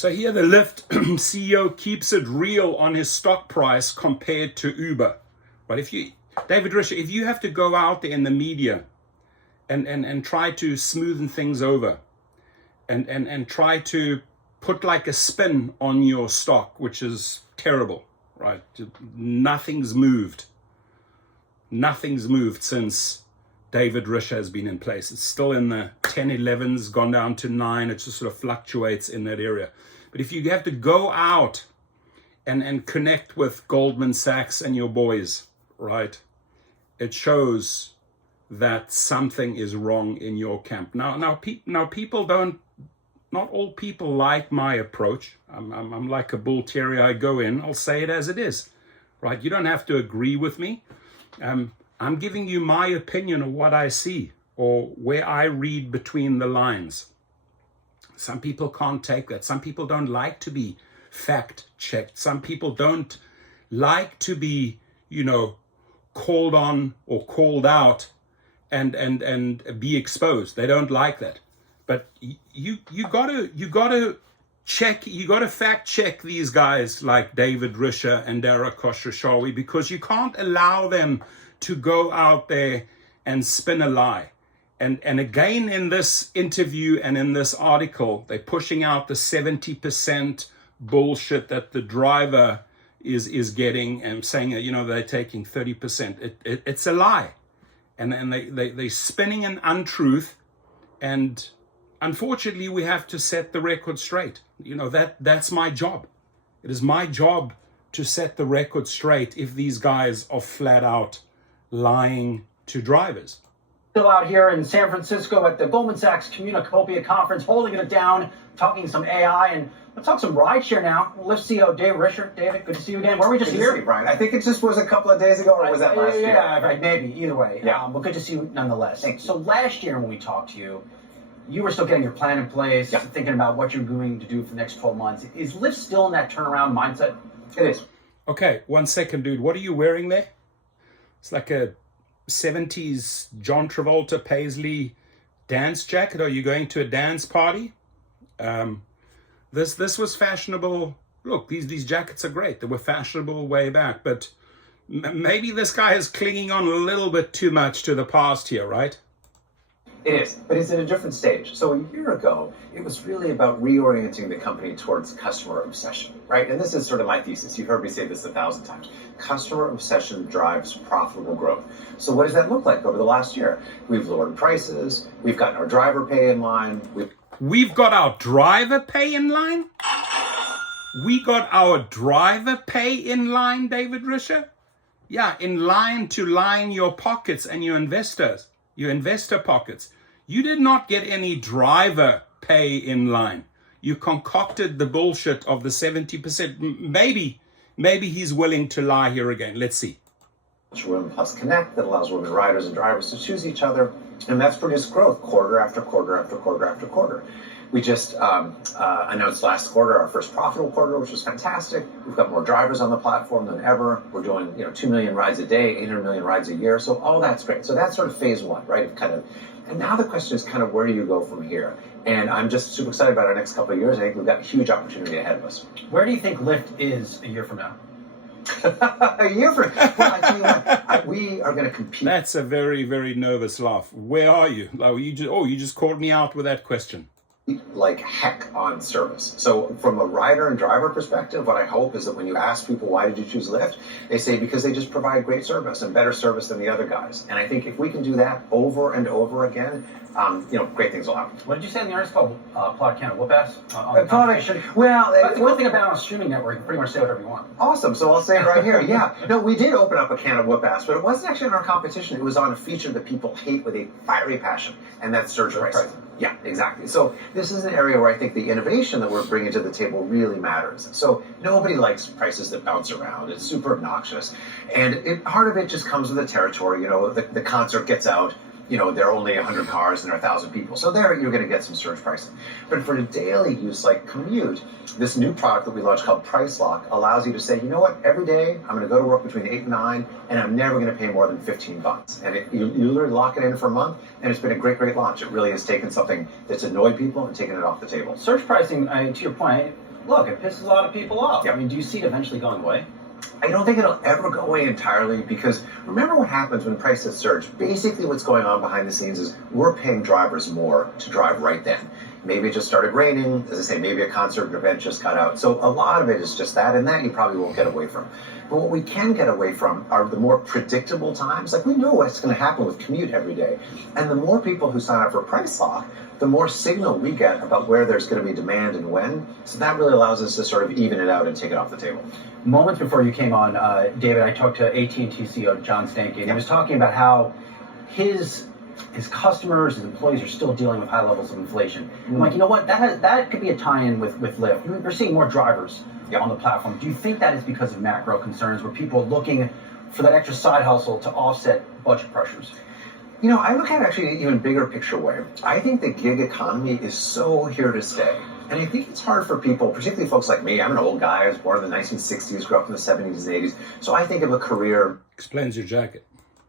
So here the Lyft CEO keeps it real on his stock price compared to Uber. But David Risher, if you have to go out there in the media and try to smoothen things over and try to put like a spin on your stock, which is terrible, right? Nothing's moved. Nothing's moved since David Risher has been in place. It's still in the 10, 11s, gone down to 9. It just sort of fluctuates in that area. But if you have to go out and connect with Goldman Sachs and your boys, right, it shows that something is wrong in your camp. Now people don't, not all people like my approach. I'm like a bull terrier. I go in, I'll say it as it is, right? You don't have to agree with me. I'm giving you my opinion of what I see or where I read between the lines. Some people can't take that. Some people don't like to be fact checked. Some people don't like to be, called on or called out and be exposed. They don't like that. But you gotta fact check these guys like David Risher and Dara Khosrowshahi, because you can't allow them to go out there and spin a lie. And again, in this interview and in this article, they're pushing out the 70% bullshit that the driver is getting and saying, they're taking 30%. It's a lie. And they're spinning an untruth. And unfortunately, we have to set the record straight. That's my job. It is my job to set the record straight if these guys are flat out lying to drivers. Still out here in San Francisco at the Goldman Sachs Communicopia Conference, holding it down, talking some AI, and let's talk some rideshare now. Lyft CEO David Risher. David, good to see you again. Where were we just here? Brian. I think it just was a couple of days ago, or was that last year? Yeah, right, maybe. Either way. Yeah. But good to see you nonetheless. Thanks. So last year when we talked to you, you were still getting your plan in place, thinking about what you're going to do for the next 12 months. Is Lyft still in that turnaround mindset? It is. Okay, 1 second, dude. What are you wearing there? It's like a 70s John Travolta Paisley dance jacket. Are you going to a dance party? This was fashionable. Look, these jackets are great. They were fashionable way back, but maybe this guy is clinging on a little bit too much to the past here, right? It is, but it's at a different stage. So a year ago, it was really about reorienting the company towards customer obsession, right? And this is sort of my thesis. You've heard me say this 1,000 times. Customer obsession drives profitable growth. So what does that look like over the last year? We've lowered prices. We've gotten our driver pay in line. We've got our driver pay in line? We got our driver pay in line, David Risher? Yeah, in line to line your pockets and your investors. Your investor pockets. You did not get any driver pay in line. You concocted the bullshit of the 70%. Maybe he's willing to lie here again. Let's see. Women Plus Connect that allows women riders and drivers to choose each other. And that's produced growth quarter after quarter after quarter after quarter. We just announced last quarter our first profitable quarter, which was fantastic. We've got more drivers on the platform than ever. We're doing 2 million rides a day, 800 million rides a year. So all that's great. So that's sort of phase one, right? And now the question is kind of where do you go from here? And I'm just super excited about our next couple of years. I think we've got a huge opportunity ahead of us. Where do you think Lyft is a year from now? A year from now? Well, I tell you what, we are going to compete. That's a very, very nervous laugh. Where are you? You just called me out with that question. Like heck on service. So from a rider and driver perspective, what I hope is that when you ask people, why did you choose Lyft? They say, because they just provide great service and better service than the other guys. And I think if we can do that over and over again, great things will happen. What did you say in the article called Plot Canada? Whoop-ass? Well, that's the good thing about on a streaming network. You can pretty much say whatever you want. Awesome. So I'll say it right here. Yeah. No, we did open up a can of whoop-ass, but it wasn't actually in our competition. It was on a feature that people hate with a fiery passion, and that's surge pricing. Yeah, exactly. So this is an area where I think the innovation that we're bringing to the table really matters. So nobody likes prices that bounce around. It's super obnoxious. And part of it just comes with the territory. The concert gets out. There are only 100 cars and there are 1,000 people. So there you're going to get some surge pricing. But for the daily use like commute, this new product that we launched called Price Lock allows you to say, you know what, every day I'm going to go to work between 8 and 9 and I'm never going to pay more than $15. And you literally lock it in for a month, and it's been a great, great launch. It really has taken something that's annoyed people and taken it off the table. Surge pricing, to your point, look, it pisses a lot of people off. Yeah. I mean, do you see it eventually going away? I don't think it'll ever go away entirely, because remember what happens when prices surge. Basically what's going on behind the scenes is we're paying drivers more to drive right then. Maybe it just started raining. As I say, maybe a concert event just cut out. So a lot of it is just that, and that you probably won't get away from. But what we can get away from are the more predictable times. Like, we know what's going to happen with commute every day. And the more people who sign up for price lock, the more signal we get about where there's going to be demand and when. So that really allows us to sort of even it out and take it off the table. Moments before you came on, David, I talked to AT&T CEO John Stankey, and he was talking about how his customers, his employees are still dealing with high levels of inflation. I'm like, you know what, that could be a tie-in with Lyft. We're seeing more drivers on the platform. Do you think that is because of macro concerns, where people are looking for that extra side hustle to offset budget pressures? You know, I look at it actually in an even bigger picture way. I think the gig economy is so here to stay. And I think it's hard for people, particularly folks like me. I'm an old guy. I was born in the 1960s, grew up in the 70s and 80s. So I think of a career... Explains your jacket.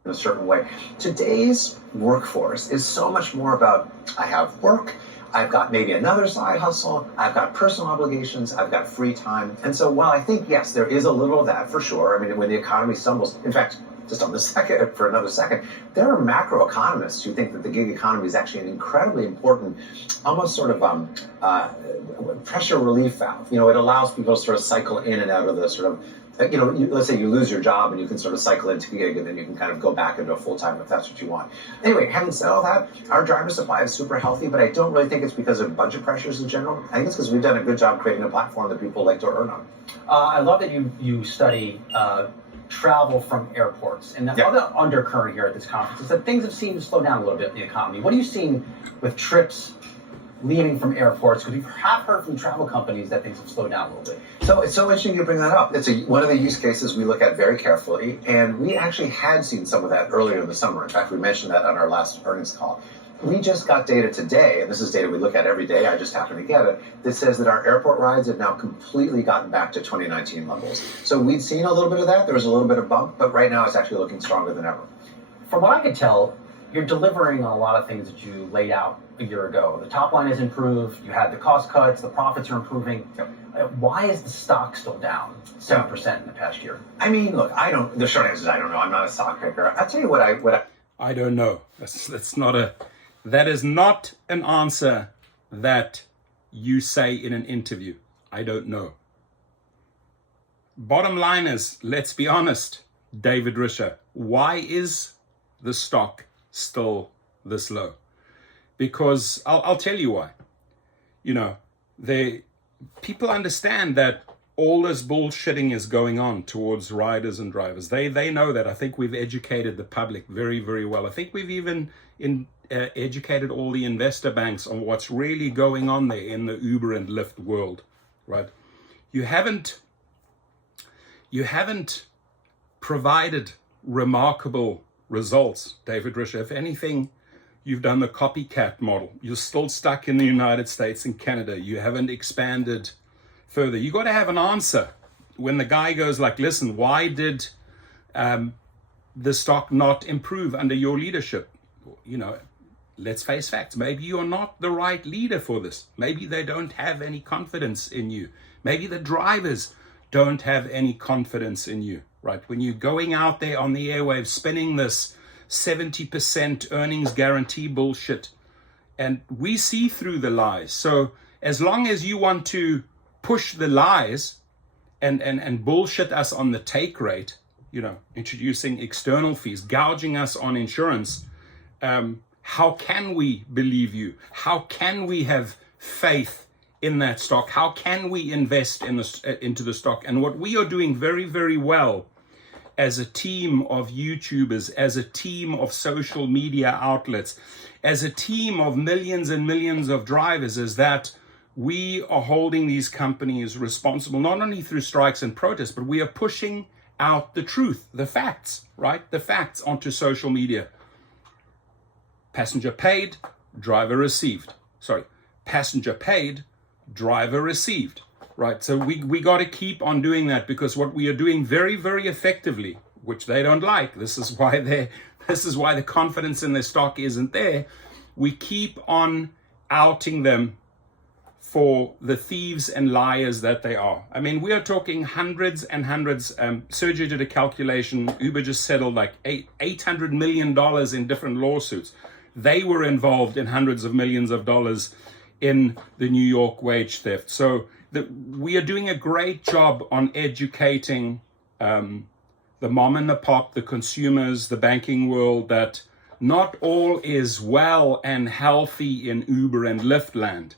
...in a certain way. Today's workforce is so much more about, I have work, I've got maybe another side hustle, I've got personal obligations, I've got free time. And so while I think, yes, there is a little of that for sure. I mean, when the economy stumbles, in fact, just on the second, for another second, there are macro economists who think that the gig economy is actually an incredibly important, almost sort of pressure relief valve. You know, it allows people to sort of cycle in and out of the sort of, you know, let's say you lose your job and you can sort of cycle into gig, and then you can kind of go back into a full-time if that's what you want. Anyway, having said all that, our driver supply is super healthy, but I don't really think it's because of budget pressures in general. I think it's because we've done a good job creating a platform that people like to earn on. I love that you study travel from airports. And the other undercurrent here at this conference is that things have seemed to slow down a little bit in the economy. What are you seeing with trips leaving from airports? Because we have heard from travel companies that things have slowed down a little bit. So it's so interesting you bring that up. It's one of the use cases we look at very carefully, and we actually had seen some of that earlier in the summer. In fact, we mentioned that on our last earnings call. We just got data today, and this is data we look at every day, I just happen to get it, that says that our airport rides have now completely gotten back to 2019 levels. So we'd seen a little bit of that. There was a little bit of bump, but right now it's actually looking stronger than ever. From what I could tell, you're delivering on a lot of things that you laid out a year ago. The top line has improved, you had the cost cuts, the profits are improving. Why is the stock still down 7% in the past year? I mean, look, the short answer is I don't know. I'm not a stock picker. I'll tell you what I don't know. That is not an answer that you say in an interview. I don't know. Bottom line is, let's be honest, David Risher, why is the stock still this low? Because I'll tell you why. You know, people understand that all this bullshitting is going on towards riders and drivers. They know that. I think we've educated the public very, very well. I think we've even educated all the investor banks on what's really going on there in the Uber and Lyft world, right? You haven't provided remarkable results, David Risher. If anything, you've done the copycat model. You're still stuck in the United States and Canada. You haven't expanded further. You got to have an answer when the guy goes like, listen, why did the stock not improve under your leadership? You know, let's face facts. Maybe you're not the right leader for this. Maybe they don't have any confidence in you. Maybe the drivers don't have any confidence in you, right? When you're going out there on the airwaves spinning this 70% earnings guarantee bullshit, and we see through the lies. So as long as you want to push the lies and bullshit us on the take rate, you know, introducing external fees, gouging us on insurance, how can we believe you? How can we have faith in that stock? How can we invest into the stock? And what we are doing very, very well as a team of YouTubers, as a team of social media outlets, as a team of millions and millions of drivers, is that we are holding these companies responsible, not only through strikes and protests, but we are pushing out the truth, the facts, right? The facts onto social media. Passenger paid, driver received. Sorry, passenger paid, driver received, right? So we got to keep on doing that, because what we are doing very, very effectively, which they don't like, this is why the confidence in their stock isn't there. We keep on outing them for the thieves and liars that they are. I mean, we are talking hundreds and hundreds. Sergio did a calculation. Uber just settled like $800 million in different lawsuits. They were involved in hundreds of millions of dollars in the New York wage theft. So we are doing a great job on educating the mom and the pop, the consumers, the banking world, that not all is well and healthy in Uber and Lyft land.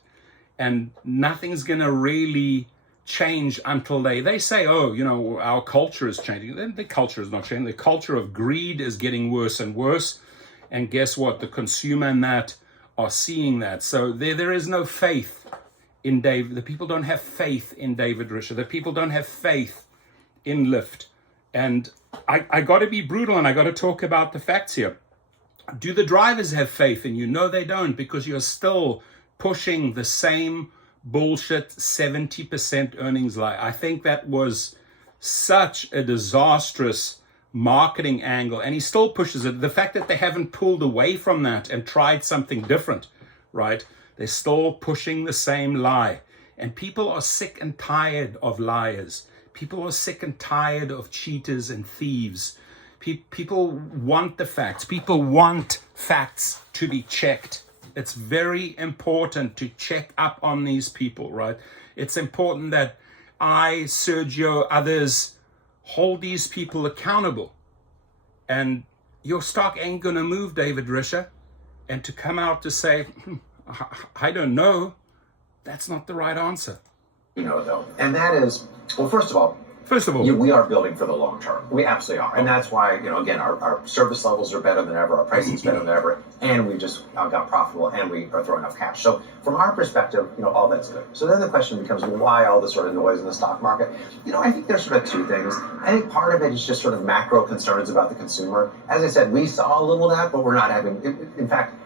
And nothing's going to really change until they say, oh, you know, our culture is changing. Then the culture is not changing. The culture of greed is getting worse and worse. And guess what? The consumer and that are seeing that. So there is no faith in David. The people don't have faith in David Risher. The people don't have faith in Lyft. And I got to be brutal, and I got to talk about the facts here. Do the drivers have faith in you? No, they don't, because you're still pushing the same bullshit 70% earnings lie. I think that was such a disastrous marketing angle, and he still pushes it. The fact that they haven't pulled away from that and tried something different, right? They're still pushing the same lie. And people are sick and tired of liars. People are sick and tired of cheaters and thieves. People want the facts. People want facts to be checked. It's very important to check up on these people, right? It's important that I, Sergio, others hold these people accountable. And your stock ain't going to move, David Risher. And to come out to say, I don't know, that's not the right answer. You know, though, and that is, well, first of all, we are building for the long term. We absolutely are. And that's why, you know, again, our service levels are better than ever, our pricing is better than ever, and we just got profitable, and we are throwing off cash. So from our perspective, you know, all that's good. So then the question becomes, well, why all this sort of noise in the stock market? You know, I think there's sort of two things. I think part of it is just sort of macro concerns about the consumer. As I said, we saw a little of that, but we're not having, in fact,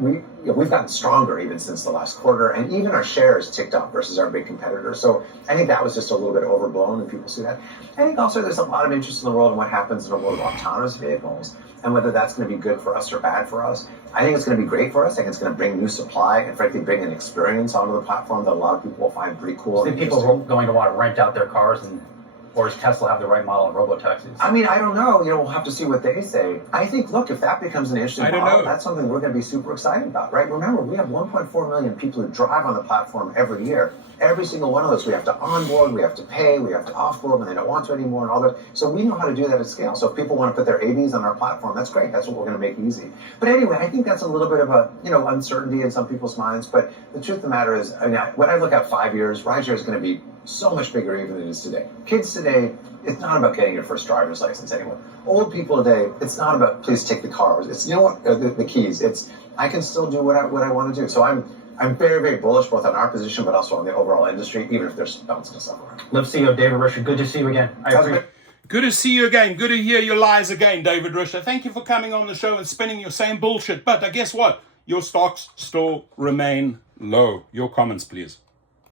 we've gotten stronger even since the last quarter, and even our shares ticked up versus our big competitors. So I think that was just a little bit overblown, and people see that. I think also there's a lot of interest in the world and what happens in the world of autonomous vehicles, and whether that's going to be good for us or bad for us. I think it's going to be great for us. I think it's going to bring new supply and, frankly, bring an experience onto the platform that a lot of people will find pretty cool. I think people are going to want to rent out their cars, or does Tesla have the right model of robo-taxis? I mean, I don't know. You know, we'll have to see what they say. I think, look, if that becomes an interesting model, that's something we're going to be super excited about, right? Remember, we have 1.4 million people who drive on the platform every year. Every single one of those, we have to onboard, we have to pay, we have to offboard when they don't want to anymore, and all that. So we know how to do that at scale. So if people want to put their AVs on our platform, that's great. That's what we're going to make easy. But anyway, I think that's a little bit of a, you know, uncertainty in some people's minds. But the truth of the matter is, I mean, when I look at 5 years, Rideshare is going to be so much bigger even than it is today. Kids today, it's not about getting your first driver's license anymore. Old people today, it's not about please take the car. It's, you know what, the keys. It's I can still do what I want to do. So I'm very, very bullish both on our position but also on the overall industry, even if there's bouncing somewhere. Lyft CEO David Risher, good to see you again. Good to see you again. Good to hear your lies again, David Risher. Thank you for coming on the show and spinning your same bullshit. But guess what? Your stocks still remain low. Your comments, please.